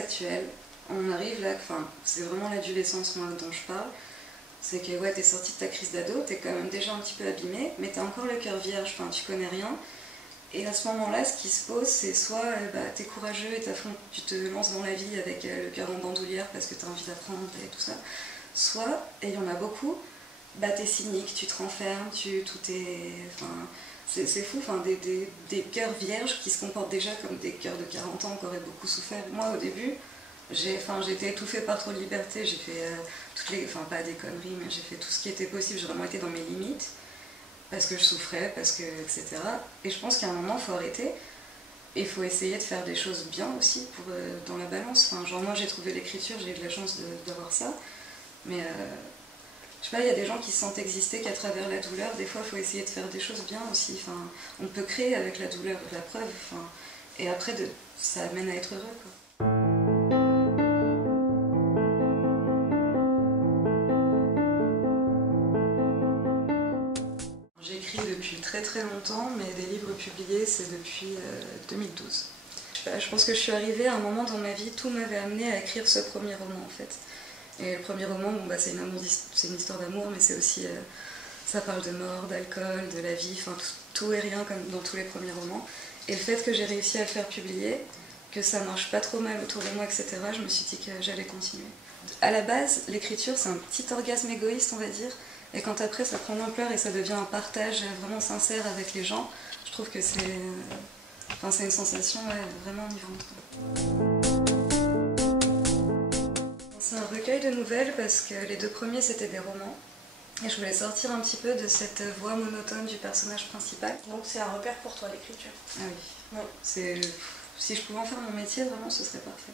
actuel, on arrive là, enfin, c'est vraiment l'adolescence moi dont je parle, c'est que ouais, t'es sorti de ta crise d'ado, t'es quand même déjà un petit peu abîmé, mais t'as encore le cœur vierge, enfin, tu connais rien. Et à ce moment-là, ce qui se pose, c'est soit t'es courageux et tu te lances dans la vie avec le cœur en bandoulière parce que t'as envie d'apprendre et tout ça, soit, et il y en a beaucoup, t'es cynique, tu te renfermes, enfin, c'est fou, enfin, des cœurs vierges qui se comportent déjà comme des cœurs de 40 ans qui auraient beaucoup souffert. Moi, au début, j'ai été étouffée par trop de liberté, j'ai fait enfin pas des conneries, mais j'ai fait tout ce qui était possible, j'ai vraiment été dans mes limites, parce que je souffrais, etc. Et je pense qu'à un moment, il faut arrêter, et il faut essayer de faire des choses bien aussi, dans la balance. Enfin, genre moi j'ai trouvé l'écriture, j'ai eu de la chance d'avoir ça, mais je sais pas, il y a des gens qui se sentent exister qu'à travers la douleur, des fois il faut essayer de faire des choses bien aussi, enfin, on peut créer avec la douleur, la preuve, enfin, et après ça amène à être heureux, quoi. J'écris depuis très très longtemps, mais des livres publiés c'est depuis 2012. Je pense que je suis arrivée à un moment dans ma vie, tout m'avait amené à écrire ce premier roman en fait. Et le premier roman, bon, c'est une histoire d'amour, mais c'est aussi, ça parle de mort, d'alcool, de la vie, enfin tout et rien comme dans tous les premiers romans. Et le fait que j'ai réussi à le faire publier, que ça marche pas trop mal autour de moi, etc., je me suis dit que j'allais continuer. À la base, l'écriture c'est un petit orgasme égoïste, on va dire, et quand après ça prend l'ampleur et ça devient un partage vraiment sincère avec les gens, je trouve que c'est une sensation vraiment enivrante. C'est un recueil de nouvelles parce que les deux premiers c'était des romans et je voulais sortir un petit peu de cette voix monotone du personnage principal. Donc c'est un repère pour toi l'écriture. Ah oui, si je pouvais en faire mon métier vraiment ce serait parfait.